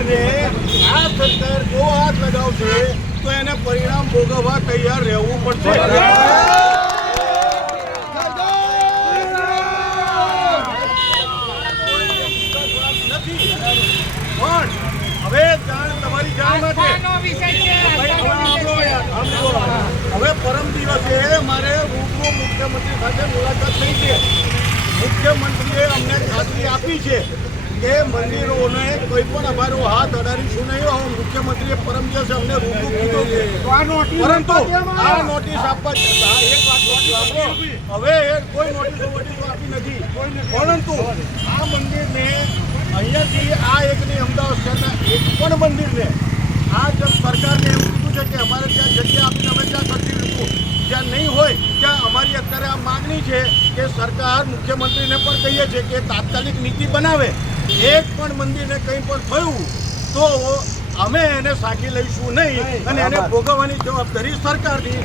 મંદિરને આ સરકાર જો હાથ લગાવશે તો એને પરિણામ ભોગવવા તૈયાર રહેવું પડશે. હવે પરમ દિવસે મારે રૂબરૂ મુખ્યમંત્રી સાથે મુલાકાત થઈ છે. મુખ્યમંત્રીએ અમને ખાતરી આપી છે કે મંદિરોને કોઈ પણ અમારો હાથ અડાડીશું નહીં. હવે મુખ્યમંત્રીએ પરમ દિવસે અમને રૂબરૂ કીધું છે. પરંતુ આ નોટિસ આપવા એક વાત આપો હવે એ કોઈ નોટિસ વોટિસો આપી નથી. પરંતુ આ મંદિરને અહીંયાથી આ એકની અમદાવાદ શહેરના એક પણ મંદિરને આ જે સરકારને એવું કીધું છે કે અમારે ત્યાં જગ્યા આપીને અમે ત્યાં કરતી લઈશું જ્યાં નહીં હોય ત્યાં અમારી અત્યારે આ માગણી છે કે સરકાર મુખ્યમંત્રીને પણ કહીએ છીએ કે તાત્કાલિક નીતિ બનાવે. એક પણ મંદિરને કંઈ પણ થયું તો અમે એને સાકી લઈશું નહીં અને એને ભોગવવાની જવાબદારી સરકારની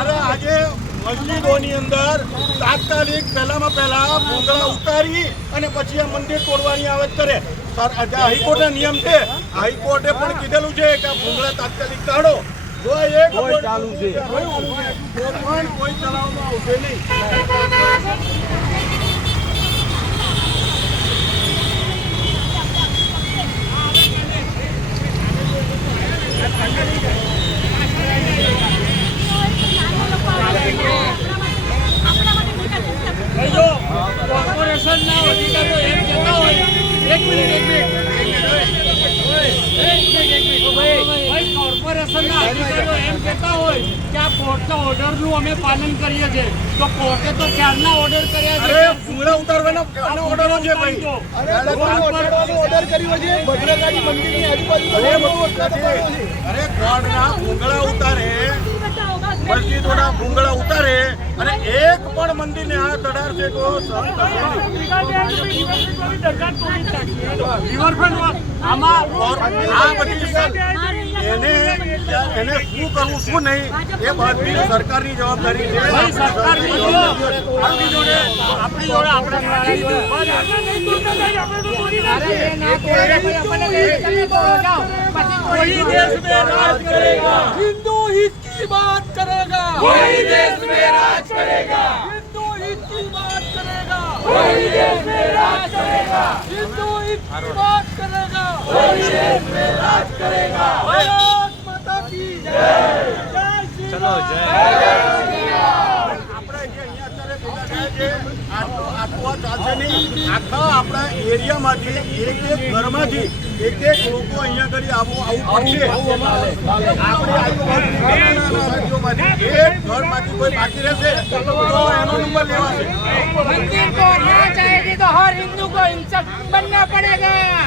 અરે આજે મસ્જિદોની અંદર તાત્કાલિક પહેલામાં પહેલા ભૂંગળા ઉતારી અને પછી આ મંદિર તોડવાની આવત કરે. હાઈકોર્ટના નિયમ છે હાઈકોર્ટે પણ કીધેલું છે કે ભૂંગળા તાત્કાલિક કાઢો. કોર્પોરેશન ચાલુ છે. પણ કોઈ ચલાવવામાં આવશે નહીં. કોર્પોરેશનના અધિકારીઓ એક મિનિટ એક મિનિટ. કોર્પોરેશનના અધિકારીઓ એમ કહેતા હોય કે આ કોર્ટના ઓર્ડરનું અમે પાલન કરીએ છીએ. તો કોર્ટે તો ક્યારના ઓર્ડર કર્યા છે? ભૂંગળા ઉતારવાનો ઓર્ડર છે ભાઈ? ઓર્ડર કર્યો છે. ભદ્રકાળી મંદિરની આજુબાજુ અરે ગોળના ભૂંગળા ઉતારે. મસ્જિદોના ભૂંગળા ઉતારે અને એક પણ મંદિરને તો આ બધી સર- એને એને શું કરવું શું નહીં? એ બધી સરકારની જવાબદારી છે. આપણી જોડે આપણી જોડે આપણે કોઈ हित की बात करेगा वही देश में राज करेगा हिंदू हित की बात करेगा वही देश में राज करेगा हिंदू हित की बात करेगा वही देश में राज करेगा भारत माता की जय जय चलो जय ચાલશે નહીં. આખા આપણા એરિયામાંથી એક એક ઘરમાંથી એક એક લોકો અહીંયા કરી આવું આવું પડશે. આપણે એક ઘરમાંથી કોઈ બાકી રહેશે તો એનો નંબર લેવાશે મંદિર તો હિન્દુ કો ઇન્સાફ બનના પડેગા